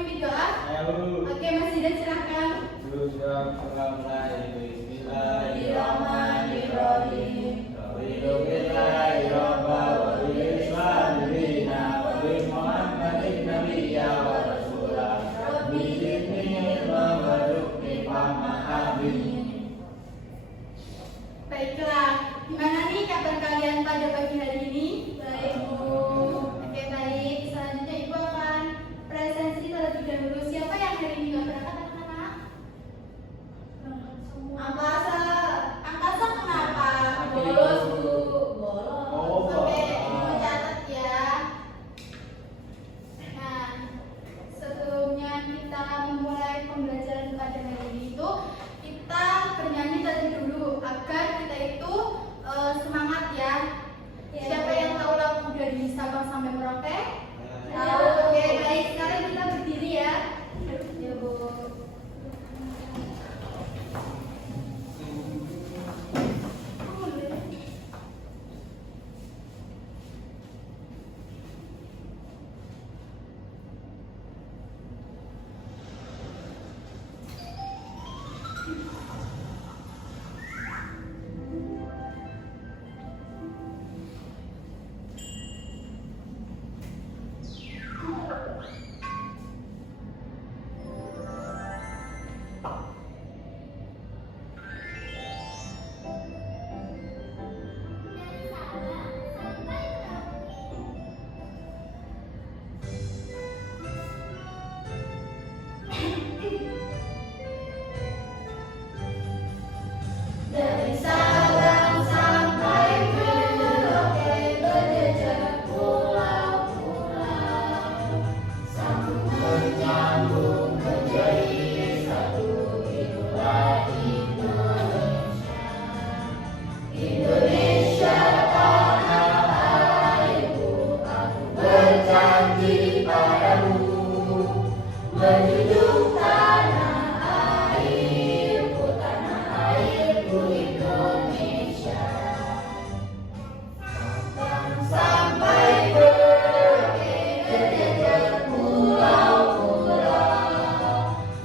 memimpin doa? Saya guru. Oke, Mas Zidan silahkan. Guru sudah mulai. Bismillahirrahmanirrahim. Baiklah, gimana nih kabar kalian pada pagi hari ini? Baik, Bu. Oke, baik. Selanjutnya Ibu akan presentasi terlebih dahulu. Siapa yang hari ini nggak berangkat, anak-anak? Angkasa kenapa? Bolos, Bu. Bolos. Oke, Ibu catat ya. Nah, sebelumnya kita memulai pembelajaran pada hari ini itu kita bernyanyi terlebih dulu agar kita itu semangat ya. Siapa yang tahu lagu dari Sabang sampai Merauke? Tahu. Oke, baik. Sekarang kita berdiri ya. Ya, Bu. Dari Sabang sampai Merauke berjejak pulau-pulau, sambung menyambung menjadi satu, itulah Indonesia. Indonesia tanah airku, aku berjanji padamu, menjunjung tanah airku, tanah airku Indonesia. Sampai Merauke berjejak pulau-pulau,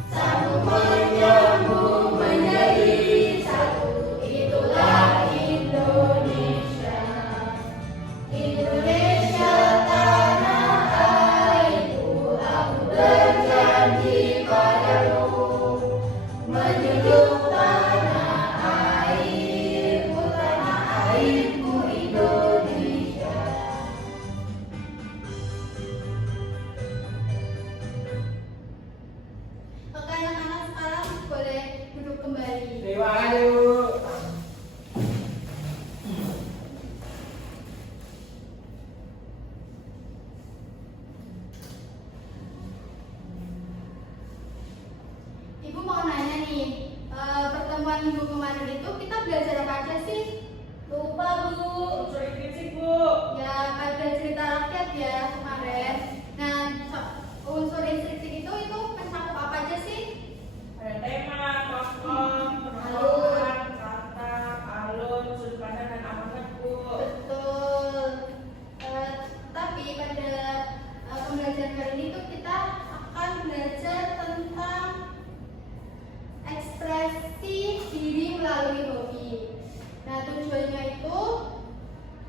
sambung menyambung menjadi satu, itulah Indonesia. Indonesia tanah airku, aku berjanji padamu, menjunjung tanah airku Indonesia. Oke, anak-anak sekarang boleh duduk kembali. Terima kasih, Bu. Ibu mau nanya nih, pertemuan minggu kemarin itu kita belajar apa aja sih? Lupa, Bu. Unsur intrinsik, Bu. Ya, ada cerita rakyat ya kemarin. Nah, unsur intrinsik itu mencakup apa aja sih? Ada tema, tokoh, penokohan, kata, alur, sudut pandang, dan amalan, Bu. Betul. Tapi pada pembelajaran kali ini tuh kita akan belajar tentang ekspresi diri melalui hobi. Nah, tujuannya itu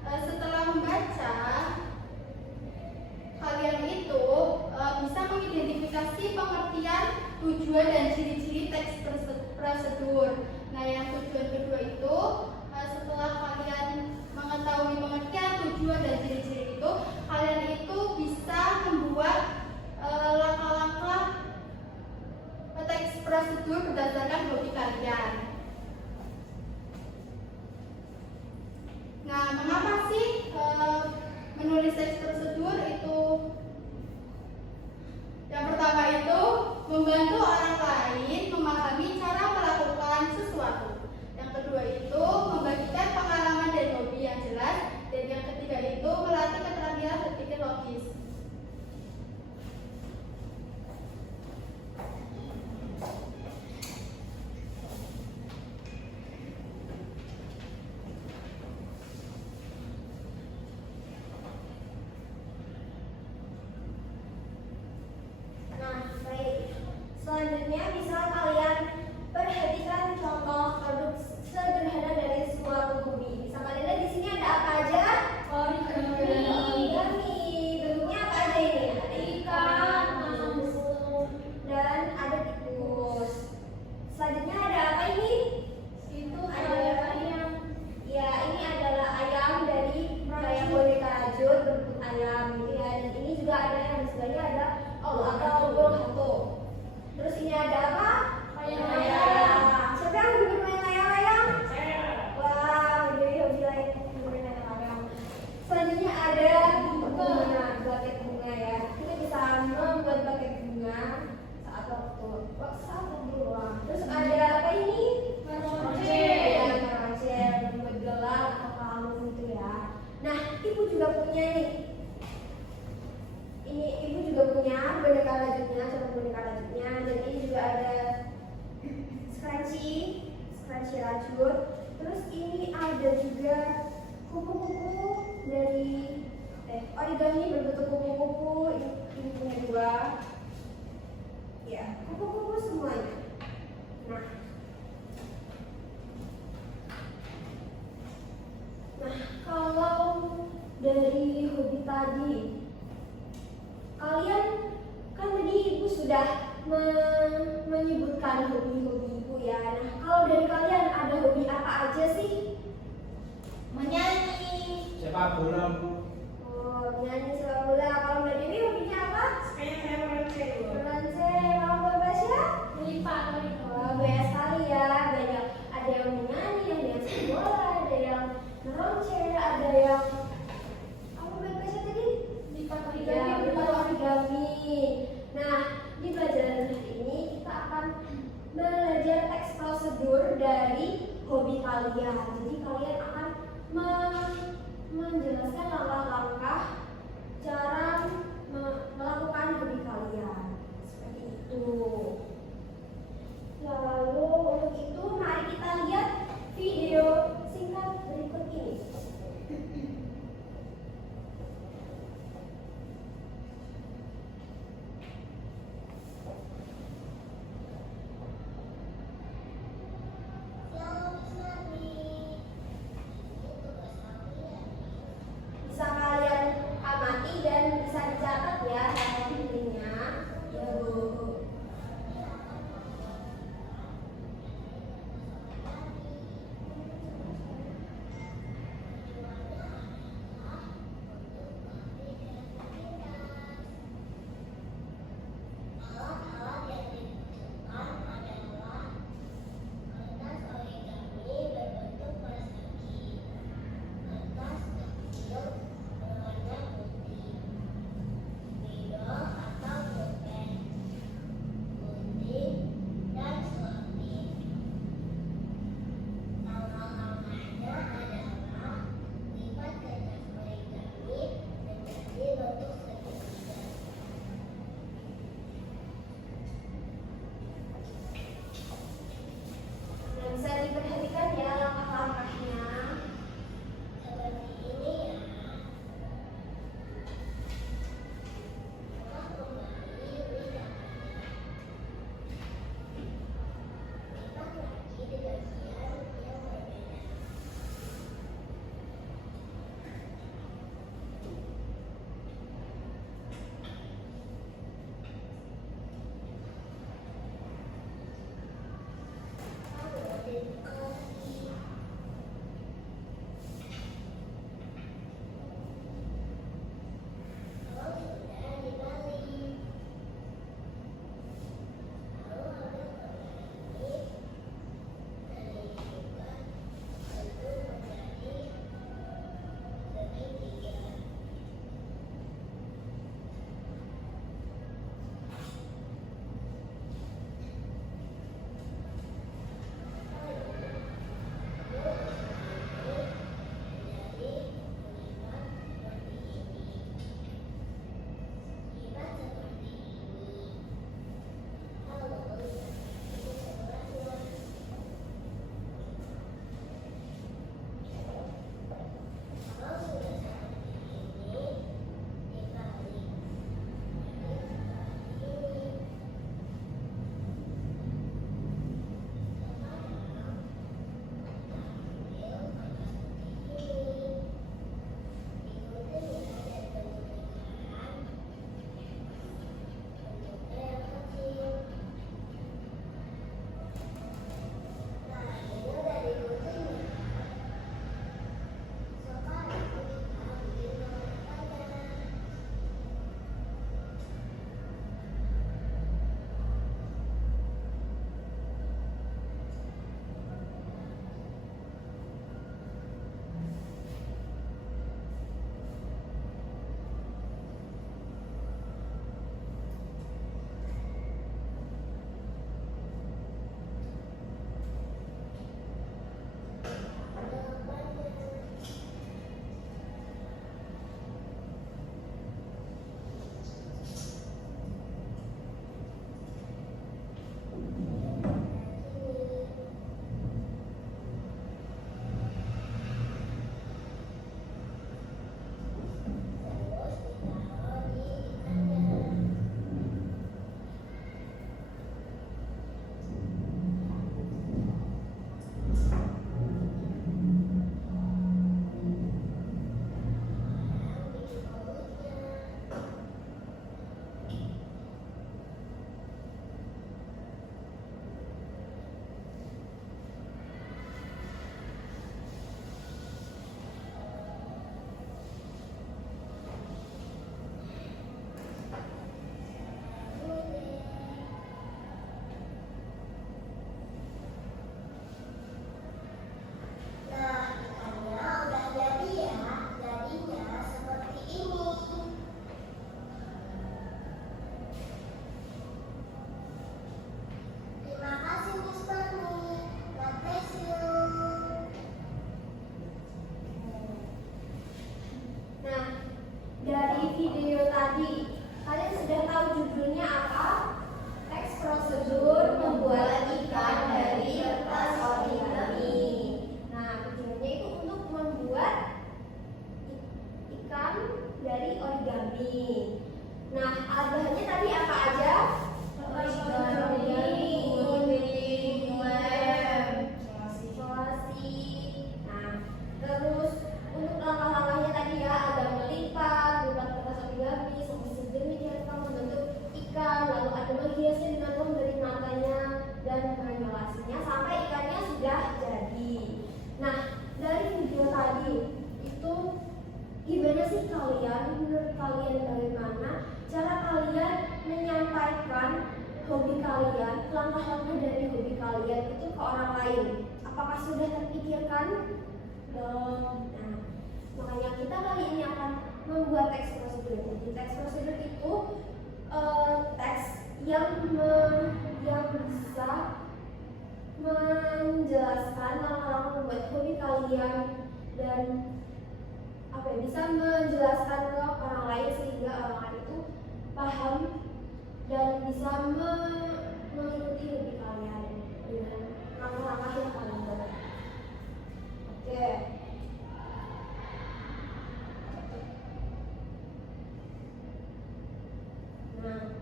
setelah membaca, kalian itu bisa mengidentifikasi pengertian, tujuan, dan ciri-ciri teks prosedur. Nah, yang tujuan kedua itu setelah kalian mengetahui pengertian, tujuan, dan ciri-ciri itu, kalian itu bisa membuat langkah-langkah teks prosedur berdasarkan hobi kalian. Nah, mengapa sih menulis teks prosedur itu? Yang pertama itu membantu orang lain memahami cara melakukan sesuatu. Yang kedua itu membagikan pengalaman dan hobi yang jelas. Dan yang ketiga itu melatih keterampilan berpikir logis. tersebut. Terus ini ada juga kupu-kupu dari origami berbentuk kupu-kupu. Ini punya dua. Ya, kupu-kupu semuanya. Nah, kalau dari hobi tadi, kalian kan tadi ibu sudah menyebutkan hobi-hobi ibu ya. Nah, kalau dari kalian ada hobi apa aja sih? Menyanyi. Sepak bola. Oh, menyanyi, sepak bola. Kalau Mbak Dewi hobinya apa? Kayaknya saya melenceng loh. Melenceng. Kalau Mbak Basya? Melipat. Wah, banyak sekali ya. Banyak. Ada yang menyanyi, ada yang sepak bola, ada yang meronceng, ada yang apa Mbak Basya tadi? Lipat Ya, betul, origami. Nah, di pelajaran hari ini kita akan belajar teks prosedur dari hobi kalian. Jadi kalian akan menjelaskan langkah-langkah cara melakukan hobi kalian. Seperti itu. Lalu untuk itu mari kita lihat video singkat berikut ini. Bisa kalian amati dan bisa dicatat ya videonya. Ya Bu. kalian itu ke orang lain. Apakah sudah terpikirkan? Belum. Nah, makanya kita kali ini akan membuat teks prosedur. Jadi teks prosedur itu teks yang bisa menjelaskan langkah-langkah membuat hobi kalian dan bisa menjelaskan ke orang lain sehingga orang lain itu paham dan bisa mengikuti hobi kalian dengan langkah-langkah yang kalian buat. Oke. Nah,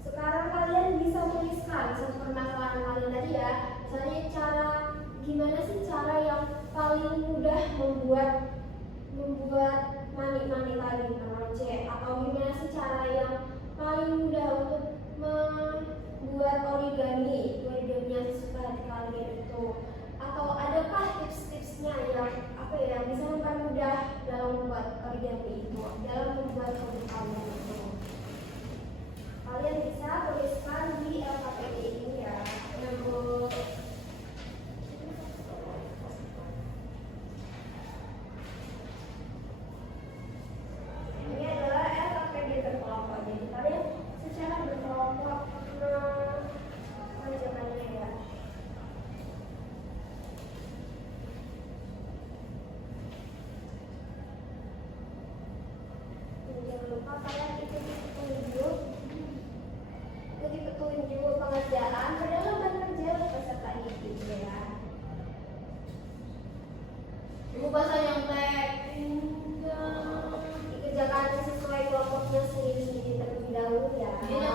sekarang kalian bisa tuliskan satu permasalahan kalian tadi ya. Misalnya gimana sih cara yang paling mudah membuat manik-manik tadi C, atau gimana sih cara yang paling mudah untuk membuat origami yang sesuka hati kalian itu, atau adakah tips-tipsnya yang bisa mempermudah dalam membuat origami itu, dalam membuat hobi kalian itu. Kalian bisa tuliskan di LKPD ini ya. Ini adalah LKPD berkelompok. Jadi kalian secara berkelompok mengerjakannya ya. Jangan lupa kalian ikuti petunjuk pengerjaan pada lembar kerja peserta didik ya. Ibu bahasa yang Dikerjakan sesuai kelompoknya sendiri-sendiri terlebih dahulu ya. ini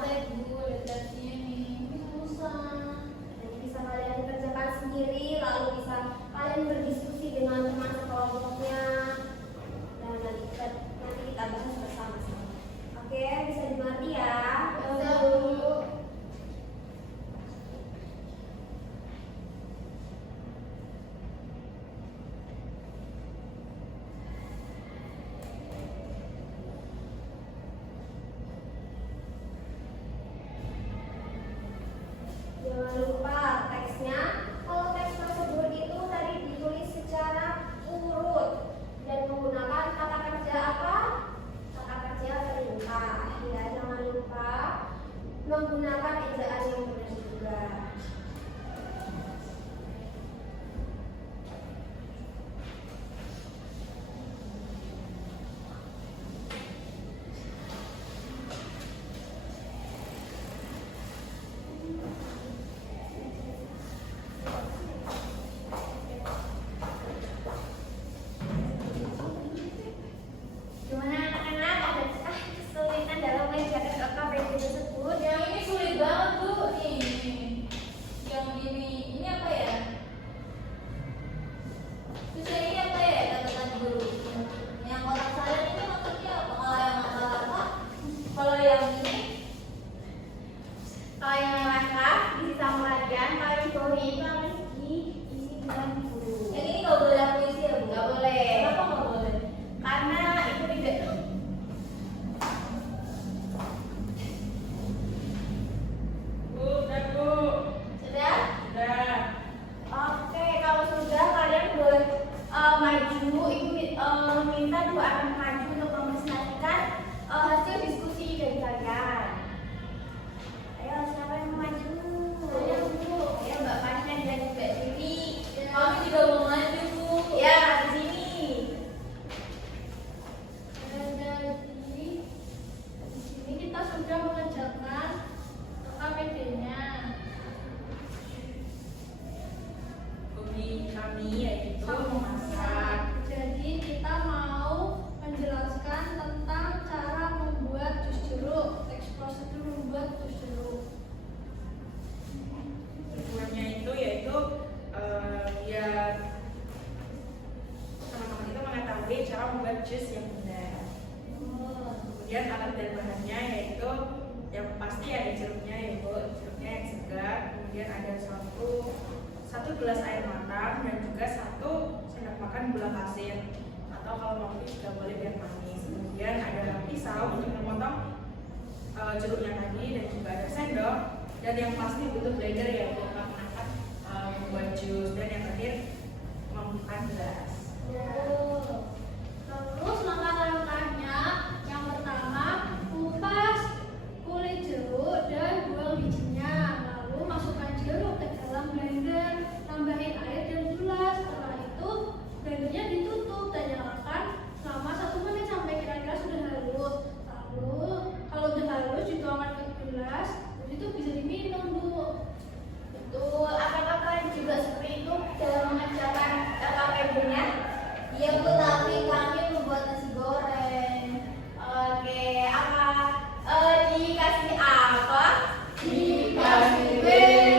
teks Bu, lihat sini. Susah. Nanti bisa kalian kerjakan sendiri, lalu bisa kalian berdiskusi dengan teman sekelompoknya dan nanti kita bahas bersama-sama. Oke, bisa dimengerti ya. Jangan lupa teksnya. Kalau teks prosedur itu tadi ditulis secara urut dan menggunakan kata kerja apa? Kata kerja perintah. Ya, jangan lupa menggunakan ejaan yang benar juga. Gimana anak-anak? Adakah kesulitan dalam mengerjakan LKPD tersebut? Yang ini sulit banget Bu nih. Yang ini apa ya? Terus ini apa ya kata guru? Yang kotak salin ini maksudnya apa? Kalau yang apa? Kalau yang ini, Kalau yang lengkap diisi sama latihan, kalau yang bawah itu harus diisi dengan guru. yang ini nggak boleh aku isi ya Bu? Nggak boleh. Kenapa nggak boleh? Karena itu tidak. Bu, udah Bu. Sudah? Udah. Oke, kalau sudah kalian boleh maju. Ibu minta dua akan maju untuk mempresentasikan hasil diskusi dari kalian. Ayo, siapa yang mau maju? Ayo, Bu. Ayo, Mbak Fani dan Mbak Dewi. Kami juga mau maju Bu. Ya, di sini. Jadi di sini kita sudah mengerjakan KPD-nya. Hobi kami yaitu memasak. Jadi kita mau menjelaskan tentang cara membuat jus jeruk, teks prosedur membuat jus jeruk. Tujuannya itu yaitu biar teman-teman itu mengetahui cara membuat jus yang benar. Kemudian alat dan bahannya yaitu yang pasti ada jeruknya ya Bu, jeruknya yang segar. Kemudian ada satu gelas air matang dan juga 1 sendok makan gula pasir, atau kalau mau juga boleh biar manis. Kemudian ada pisau untuk memotong jeruknya tadi dan juga ada sendok dan yang pasti butuh blender ya untuk menangkap membuat jus, dan yang terakhir membuka gelas. Terus langkah-langkahnya yang pertama kupas kulit jeruk dan buang bijinya, lalu masukkan jeruk ke dalam blender, tambahin air dan gula. Setelah itu blendernya ditutup dan nyalakan selama 1 menit sampai kira-kira sudah halus. Lalu kalau udah halus dituangkan ke gelas, terus itu bisa diminum, Bu. Betul, apakah kalian juga seperti itu dalam mengerjakan KKP-nya? Iya Bu, tapi kami membuat nasi goreng. Oke, apa? Dikasih apa? Dikasih B,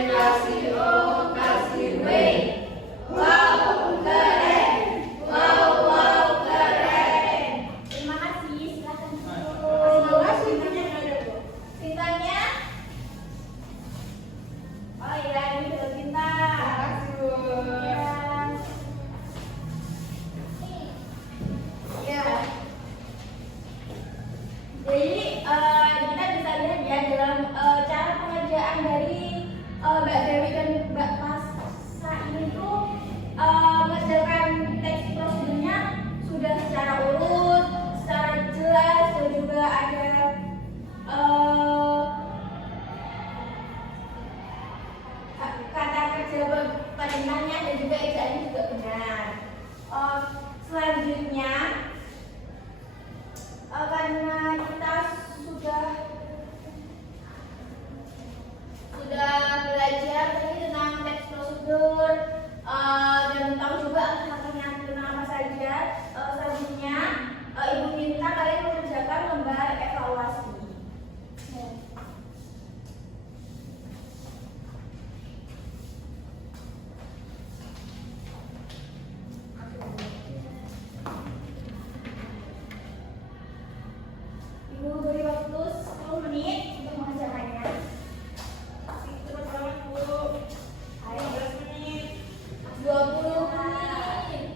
kasih O, kasih W. Wow, keren. Wow, keren. Terima kasih, silakan. Terima kasih. Tintanya nggak ada, Bu. Tintanya? Oh iya, ini sudah tinta. Terima kasih, Bu. Ya. Jadi kita bisa lihat ya dalam cara pengerjaan dari Mbak Dewi dan Mbak Pasha ini tuh mengerjakan teks prosedurnya sudah secara urut, secara jelas, dan juga ada kata kerja pendengarnya dan juga ejaannya juga benar. Selanjutnya karena kita sudah belajar tadi tentang teks prosedur dan tahu juga angka-angkanya tentang apa saja. Selanjutnya Ibu minta kalian mengerjakan lembar evaluasi. Ibu beri waktu 10 menit untuk mengerjakannya. Cepet banget, Bu. Ayo, 15 menit. 20 menit.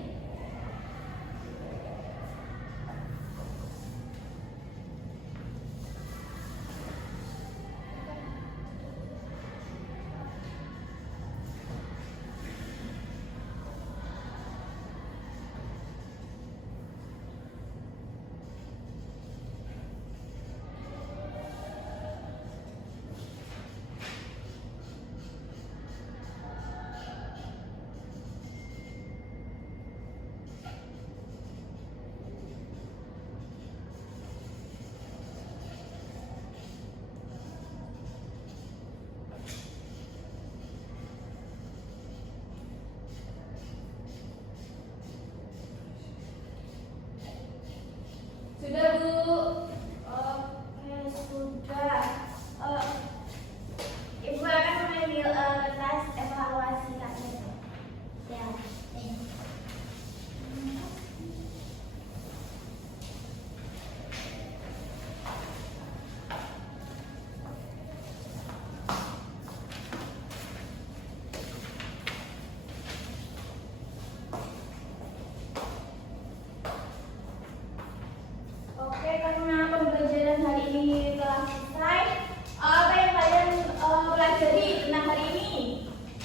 Sudah Bu? Oke, sudah. Ibu akan mengambil kertas evaluasi kalian. Ya. Oke, karena pembelajaran hari ini telah selesai, apa yang kalian pelajari tentang hari ini?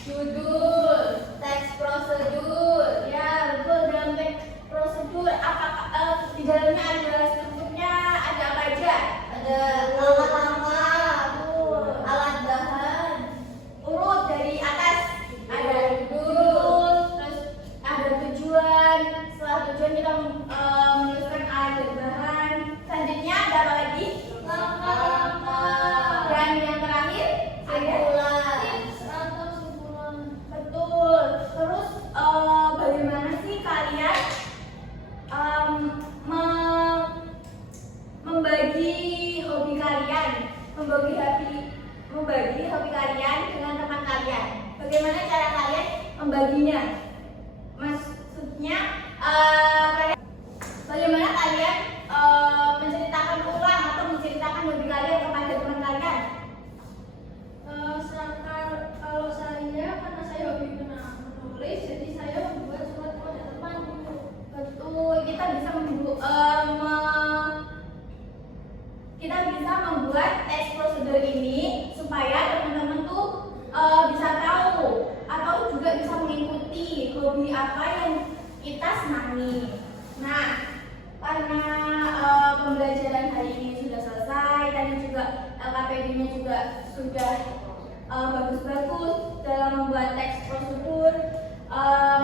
Judul, teks prosedur, ya betul, dalam teks prosedur apakah di dalamnya ada strukturnya, ada apa aja? Ada langkah-langkah, alat bahan, urut dari atas, ada judul, terus ada tujuan. Setelah tujuan kita menuliskan alat dan bahan. Selanjutnya ada apa lagi? Langkah-langkah. Dan yang terakhir ada tips atau simpulan. Betul. Terus bagaimana sih kalian membagi hobi kalian, membagi hobi kalian dengan teman kalian? Bagaimana cara kalian membaginya? Maksudnya bagaimana kalian menceritakan ulang atau menceritakan hobi kalian kepada teman kalian? Kalau saya, karena saya hobi menulis, jadi saya membuat surat kepada teman. Betul, kita bisa membuat teks prosedur ini supaya teman-teman hobi apa yang kita senangi. Nah, karena pembelajaran hari ini sudah selesai, tadi juga LKPD-nya juga sudah bagus-bagus dalam membuat teks prosedur.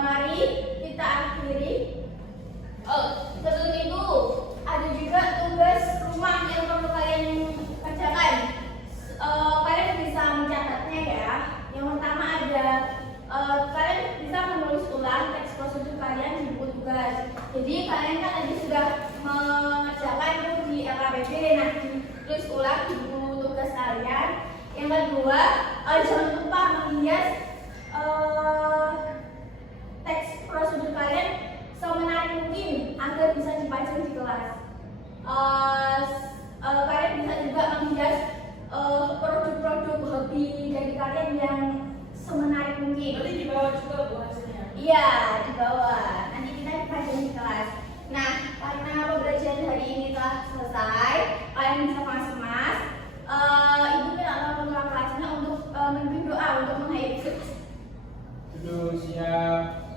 Mari kita akhiri. Sebelum itu ada juga tugas rumah yang perlu kalian kerjakan. Kalian bisa mencatatnya ya. Yang pertama ada kalian bisa menulis ulang teks prosedur kalian di buku tugas. Jadi kalian kan tadi sudah mengerjakan itu di LKPD, nah ditulis ulang di buku tugas kalian. Yang kedua, jangan lupa menghias teks prosedur kalian semenarik mungkin agar bisa dipajang di kelas. Kalian bisa juga menghias produk-produk hobi dari kalian yang semenarik mungkin. Berarti di bawah juga Bu hasilnya. Iya, di bawah. Nanti kita dipajang di kelas. Nah, karena pembelajaran hari ini telah selesai, kalian bisa mas-mas. Ibu minta tolong kelasnya untuk memimpin doa untuk mengakhiri. Siap.